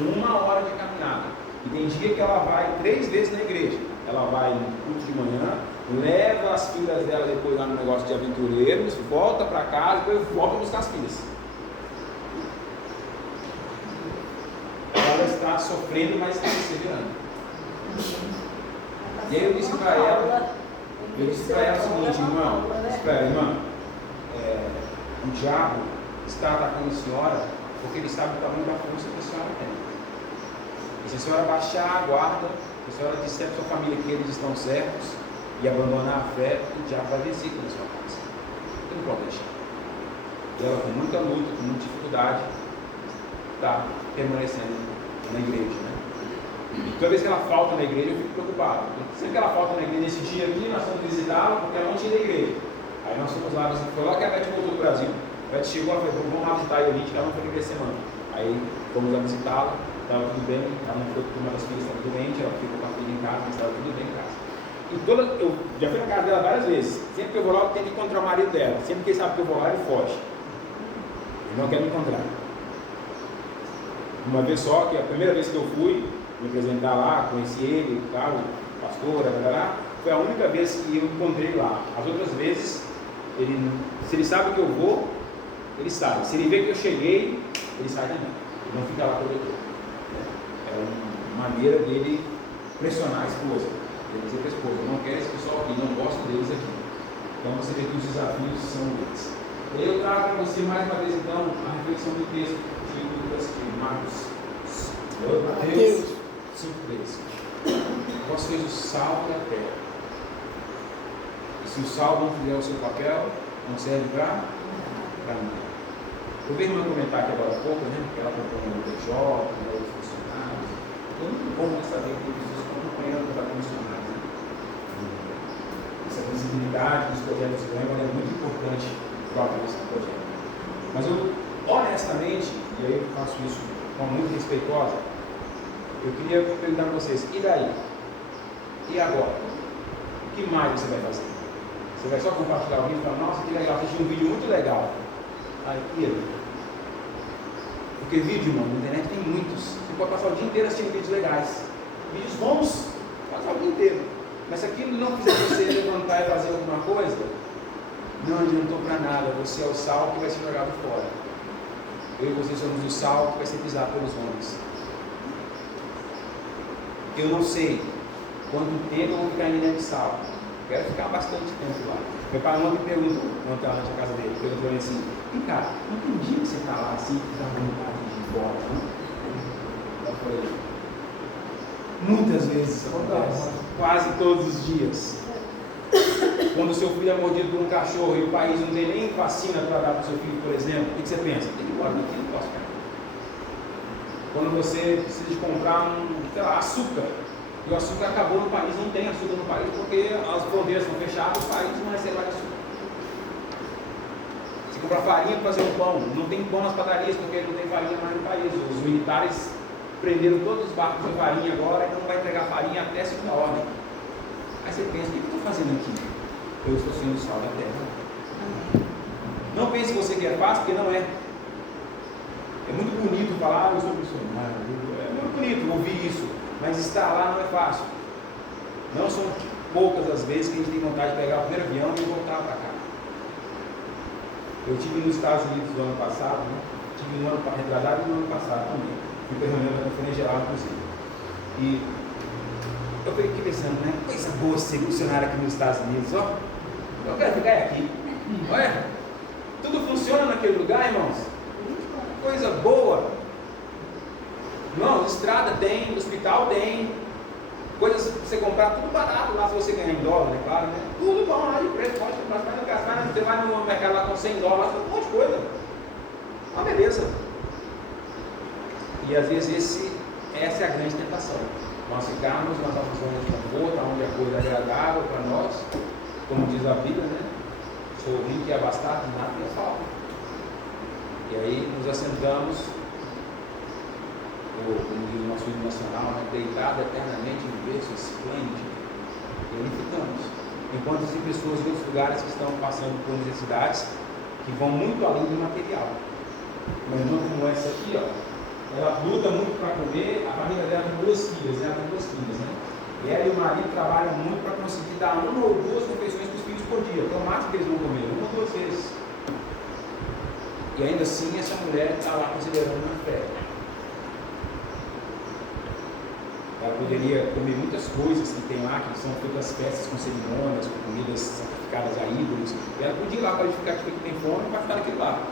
1 hora de caminhada. E tem dia que ela vai 3 vezes na igreja. Ela vai no culto de manhã, leva as filhas dela depois lá no negócio de aventureiros, volta para casa, depois volta a buscar as filhas. Ela está sofrendo, mas está perseverando. E aí eu disse para ela o seguinte: irmão, o diabo está atacando a senhora porque ele sabe o tamanho da força que a senhora tem. E se a senhora baixar a guarda, se a senhora disser para a sua família que eles estão certos e abandonar a fé, o diabo vai vencer na sua casa. Não pode deixar. E ela, com muita luta, com muita dificuldade, está permanecendo na igreja, né? E toda vez que ela falta na igreja, eu fico preocupado. Sempre que ela falta na igreja, nesse dia aqui, nós fomos visitá-la porque ela não tinha igreja. Aí nós fomos lá, foi lá que a Beth voltou do Brasil. A Beth chegou e falou: vamos lá visitar a Elite, que ela não foi na igreja semana. Aí fomos lá visitá-la, estava tudo bem, ela não foi porque uma das filhas estava doente, ela ficou com a filha em casa, mas estava tudo bem em casa. E eu já fui na casa dela várias vezes. Sempre que eu vou lá, eu tento encontrar o marido dela. Sempre que ele sabe que eu vou lá, ele foge. Ele não quer me encontrar. Uma vez só, que a primeira vez que eu fui me apresentar lá, conheci ele, tal, pastora, foi a única vez que eu encontrei lá. As outras vezes, se ele sabe que eu vou, ele sai. Se ele vê que eu cheguei, ele sai também. Ele não fica lá todo tempo. É uma maneira dele pressionar a esposa. Ele dizer para a esposa: não quero esse pessoal aqui, não gosto deles aqui. Então você vê que os desafios são eles. Eu trago para você mais uma vez então a reflexão do texto de Lucas de Marcos. Mateus 5:3. Vós sois o sal da terra. E se o sal não fizer o seu papel, não serve para nada. Eu vi uma comentar aqui agora há pouco, né? Que ela comprou um workshop, outros funcionários. É muito bom saber que as pessoas estão acompanhando para funcionários. Né? Essa visibilidade dos projetos de Lembra é muito importante para o esse projeto. Mas eu, honestamente, e aí eu faço isso com muito respeitosa, eu queria perguntar para vocês: e daí? E agora? O que mais você vai fazer? Você vai só compartilhar o vídeo e falar: nossa, que legal, assisti um vídeo muito legal. Aí, porque vídeo, irmão, na internet tem muitos. Você pode passar o dia inteiro assistindo vídeos legais, vídeos bons, passar o dia inteiro. Mas se aquilo não fizer você levantar e fazer alguma coisa, não adiantou para nada. Você é o sal que vai ser jogado fora. Eu e você somos o sal que vai ser pisado pelos homens. Eu não sei quanto tempo eu vou ficar em de sal. Quero ficar bastante tempo lá. Meu pai ontem me perguntou, quando estava na casa dele, perguntou para mim assim: vem cá, não tem dia que você está lá assim, que dá vontade de ir embora, não? Eu falei: muitas vezes acontece, quase todos os dias. Quando o seu filho é mordido por um cachorro e o país não tem nem vacina para dar para o seu filho, por exemplo, o que você pensa? Tem que ir embora daqui, não posso ficar. Quando você precisa de comprar açúcar, e o açúcar acabou no país, não tem açúcar no país porque as fronteiras estão fechadas, o país não recebe mais açúcar. Você compra farinha para fazer o pão, não tem pão nas padarias porque não tem farinha mais no país. Os militares prenderam todos os barcos de farinha agora e não vai entregar farinha até segunda ordem. Aí você pensa, o que eu estou fazendo aqui? Eu estou sendo o sal da terra. Não pense que você quer fácil, porque não é. É muito bonito falar, eu sou missionário. É muito bonito ouvir isso, mas estar lá não é fácil. Não são poucas as vezes que a gente tem vontade de pegar o primeiro avião e voltar para cá. Eu estive nos Estados Unidos no ano passado, né? Tive no ano retrasado e no ano passado também. Fui para a reunião da Conferência Geral, inclusive. E eu fiquei pensando, né? Coisa boa ser funcionário aqui nos Estados Unidos, ó. Eu quero ficar aqui. Olha, tudo funciona naquele lugar, irmãos. Coisa boa. Não, estrada tem, hospital tem. Coisas para você comprar, tudo barato lá se você ganhar em dólar, né? Claro, né? Tudo bom lá de preço, pode comprar, você vai gastar, você vai no mercado lá com 100 dólares, um monte de coisa. Uma beleza. E às vezes essa é a grande tentação. Nós ficarmos na nossa zona de conforto, onde a coisa é agradável para nós, como diz a Bíblia, né? Sou rico e abastado, nada me falta. E aí nos assentamos, como diz o nosso hino nacional, né? Deitado eternamente no berço esplêndido, e ali ficamos. Enquanto tem pessoas de outros lugares que estão passando por necessidades que vão muito além do material. Uma irmã como essa aqui, ó, ela luta muito para comer, a família dela tem 2 filhas, né? Ela tem 2 filhas, né? E ela e o marido trabalham muito para conseguir dar 1 ou 2 refeições para os filhos por dia. Então, o máximo que eles vão comer, 1 ou 2 vezes. E ainda assim, essa mulher está lá considerando uma fé. Ela poderia comer muitas coisas que tem lá, que são todas festas com cerimônias, com comidas sacrificadas a ídolos. E ela podia ir lá qualificar que tem fome e vai ficar naquilo lá.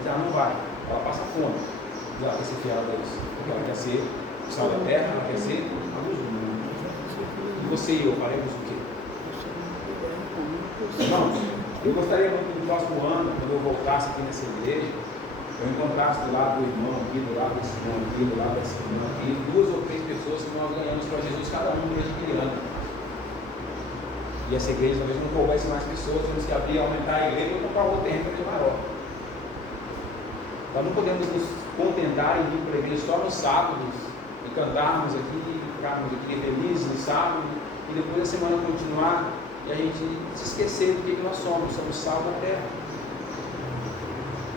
Mas ela não vai, ela passa fome. E ela quer ser fiel a Deus. Porque ela quer ser o sal da terra, ela quer ser a luz do mundo. E você e eu faremos o quê? Irmãos, eu gostaria muito que no próximo ano, quando eu voltasse aqui nessa igreja, eu encontrasse do lado do irmão aqui, do lado desse irmão aqui, do lado desse irmão aqui, 2 ou 3 pessoas que nós ganhamos para Jesus, cada um desde aquele ano. E essa igreja talvez não coubesse mais pessoas, temos que abrir, aumentar a igreja ou comprar outro terreno para ele maior. Nós não podemos nos contentar em vir para a igreja só nos sábados e cantarmos aqui, ficarmos aqui felizes no sábado e depois da semana continuar e a gente se esquecer do que nós somos sal da terra.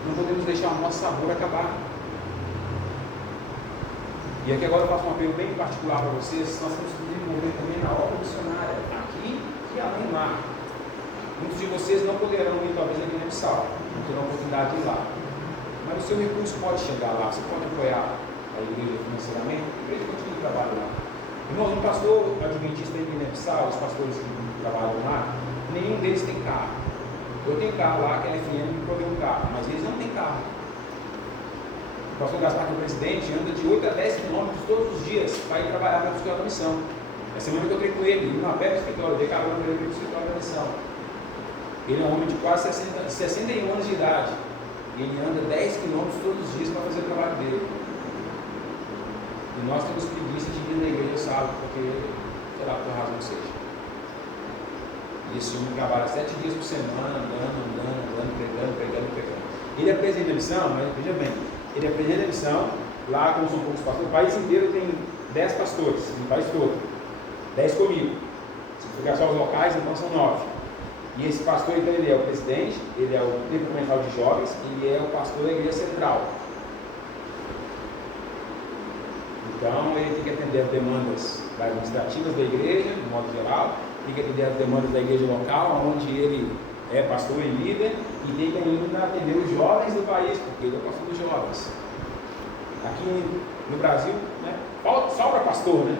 Não podemos deixar o nosso sabor acabar. E aqui agora eu faço um apelo bem particular para vocês. Nós temos que desenvolver também na obra missionária, aqui e além lá. Muitos de vocês não poderão ir talvez aqui na Missal, não terão oportunidade de ir lá. Mas o seu recurso pode chegar lá, você pode apoiar a igreja financeiramente, a igreja continua o trabalho lá. Irmãos, um pastor adventista em Guiné-Bissau, os pastores que trabalham lá, nenhum deles tem carro. Eu tenho carro lá, que a FM me proveu um carro, mas eles não têm carro. O pastor Gaspar, que é o presidente, anda de 8 a 10 quilômetros todos os dias para ir trabalhar para o escritório da missão. Essa semana que eu treino com ele, indo a pé para o escritório, dei carona para ele para o escritório da missão. Ele é um homem de quase 61 anos de idade. E ele anda 10 quilômetros todos os dias para fazer o trabalho dele. E nós temos preguiça de ir na igreja sábado, porque, sei lá, por razão que seja. E esse homem trabalha 7 dias por semana, andando, pregando. Ele é presidente da missão, mas veja bem, ele é presidente da missão, lá como são poucos pastores, o país inteiro tem 10 pastores, no país todo, 10 comigo. Se pegar só os locais, então são 9. E esse pastor, então, ele é o presidente, ele é o tempo mental de jovens, ele é o pastor da igreja central. Então, ele tem que atender as demandas administrativas da igreja, de modo geral, tem que atender as demandas da igreja local, onde ele é pastor e líder, e tem que ainda atender os jovens do país, porque ele é o pastor dos jovens. Aqui no Brasil, né, sobra pastor, né?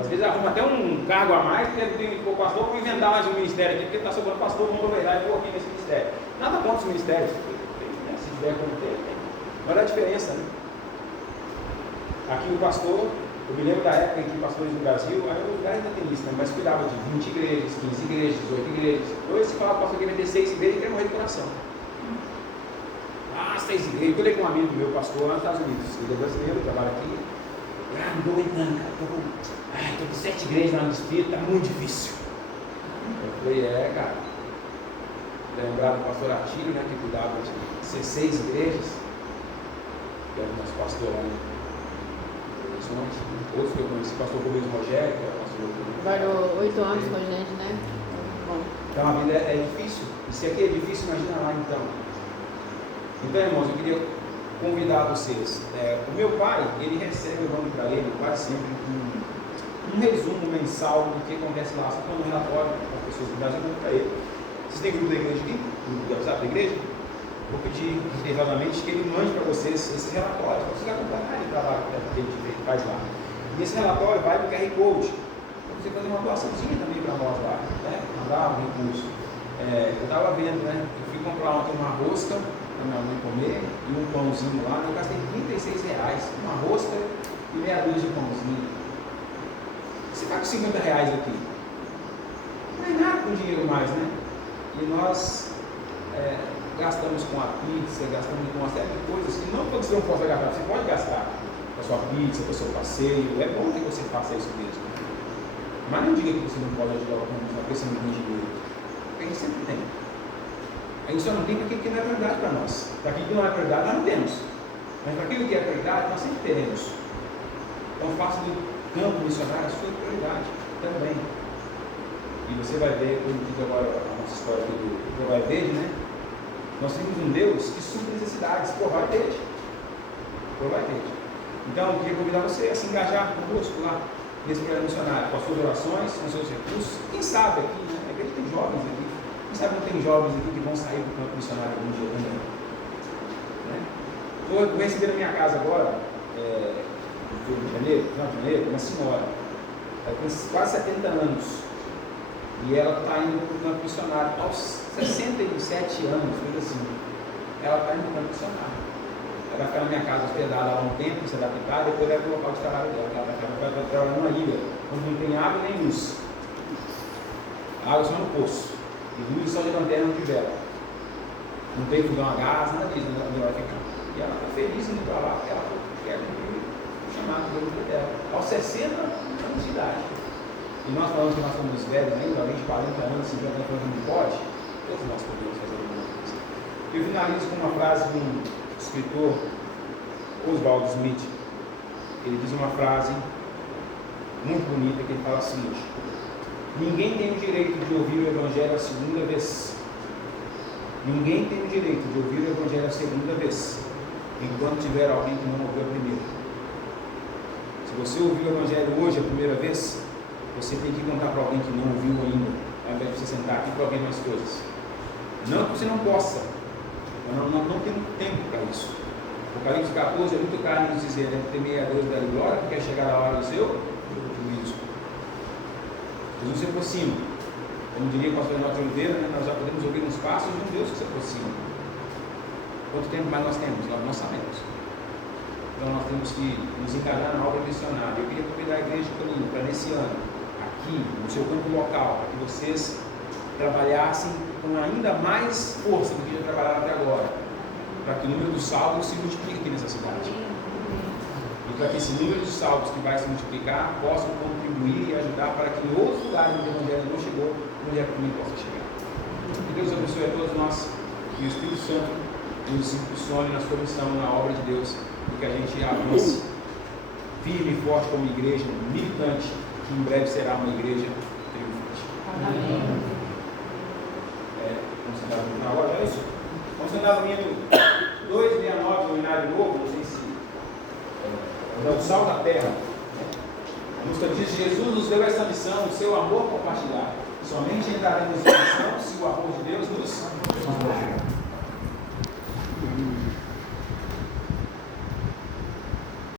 Às vezes arruma até um cargo a mais, porque tem o pastor para inventar mais um ministério aqui, porque está sobrando pastor, vamos aproveitar e vou aqui nesse ministério. Nada contra os ministérios, né? Se tiver como ter, tem. Mas a diferença, né? Aqui o pastor, eu me lembro da época em que pastores no Brasil, aí o lugar ainda tem isso, né? Mas cuidava de 20 igrejas, 15 igrejas, 18 igrejas. Hoje se fala que o pastor quer ter 6 igrejas e quer morrer de coração. 6 igrejas. Eu falei com um amigo meu, pastor lá nos Estados Unidos, ele é brasileiro, trabalha aqui. Não estou aguentando, cara, estou com 7 igrejas lá no distrito, está muito difícil. Eu falei, cara, lembrado do pastor Atílio, né, que cuidava de 16 igrejas, que era o nosso pastor lá, outros que eu conheci, pastor Rubens Rogério, que é pastor. Trabalhou 8 anos com a gente, né? Bom. Então a vida é difícil. E se aqui é difícil, imagina lá então. Então, irmãos, eu queria convidar vocês. O meu pai, ele recebe, eu mando para ele quase sempre um resumo mensal do que acontece lá. Só que um relatório para as pessoas do Brasil, eu mando para ele. Vocês têm grupo da igreja aqui? Grupo de WhatsApp da igreja? Vou pedir reiteradamente que ele mande para vocês esses relatórios, para vocês acompanharem o trabalho que a gente faz lá. E esse relatório vai para o QR Code, para você fazer uma doaçãozinha também para nós lá, né? Mandar um recurso. Eu estava vendo, né? Eu fui comprar ontem uma rosca para minha mãe comer e um pãozinho lá, eu gastei R$36, uma rosca e meia dúzia de pãozinho. Você está com R$50 aqui, não é nada com dinheiro mais, né? E nós gastamos com a pizza, gastamos com uma série de coisas que não que você não possa gastar, você pode gastar com a sua pizza, com o seu passeio, é bom que você faça isso mesmo. Mas não diga que você não pode ajudar o mundo, porque você não tem dinheiro. Porque a gente sempre tem. A gente só não tem para aquilo que não é verdade para nós. Para aquilo que não é verdade, nós não temos. Mas para aquilo que é verdade, nós sempre teremos. Então faça do campo missionário a sua prioridade também. E você vai ver, quando diz agora a nossa história aqui do Provar Verde, né? Nós temos um Deus que supre necessidades, Provar Verde. Provar Verde. Então, eu queria convidar você a se engajar conosco lá, nesse projeto missionário, com as suas orações, com os seus recursos. Quem sabe aqui, né? A igreja tem jovens aqui. Quem sabe não tem jovens aqui que vão sair do campo missionário algum dia também. Né? Vou receber na minha casa agora, no final de janeiro, uma senhora. Ela tem quase 70 anos. E ela está indo para o campo missionário aos 67 anos, coisa assim. Ela está indo para o campo missionário. Ela vai ficar na minha casa hospedada há um tempo, se adaptar, depois vai para o local de trabalho dela. Ela vai trabalhar numa ilha, onde não tem água nem luz. A água só no poço. E luz só de lanterna de vela. Não tem fogão a gás, nada disso, onde ela vai ficar. E ela está feliz indo para lá, porque ela quer cumprir o chamado da vida dela. Aos 60 anos de idade. E nós falamos que nós somos velhos ainda, alguém de 40 anos, 50 anos, não pode, todos nós podemos fazer alguma coisa. Eu finalizo com uma frase de um escritor, Oswald Smith. Ele diz uma frase muito bonita, que ele fala o seguinte: ninguém tem o direito de ouvir o Evangelho a segunda vez. Ninguém tem o direito de ouvir o Evangelho a segunda vez, enquanto tiver alguém que não ouviu a primeira. Se você ouviu o Evangelho hoje a primeira vez, você tem que contar para alguém que não ouviu ainda, ao invés de você sentar aqui para ouvir mais coisas. Não que você não possa, mas não tem tempo para isso. Apocalipse 14 é muito claro em nos dizer, né? Temei a Deus da glória, porque quer chegar a hora do seu juízo. Jesus se aproxima. Como diria o pastor Renato de Oliveira, né? Nós já podemos ouvir uns passos de um Deus que se aproxima. Quanto tempo mais nós temos? Nós sabemos. Então nós temos que nos engajar na obra missionária. Eu queria convidar a igreja comigo para nesse ano, aqui, no seu campo local, para que vocês trabalhassem com ainda mais força do que já trabalharam até agora, para que o número dos salvos se multiplique aqui nessa cidade. E para que esse número de salvos que vai se multiplicar possam contribuir e ajudar para que em outros lugares onde o Evangelho não chegou, o Evangelho também possa chegar. Que Deus abençoe a todos nós e o Espírito Santo nos impulsione na sua missão, na obra de Deus, e que a gente avance firme e forte como igreja militante, que em breve será uma igreja triunfante. Amém. Vamos sentar no final agora, é isso? Vamos sentar no hino 269, no Inário Novo, não sei se é o Sal da Terra. A música diz: Jesus nos deu essa missão, o seu amor compartilhar. Somente entraremos em missão se o amor de Deus nos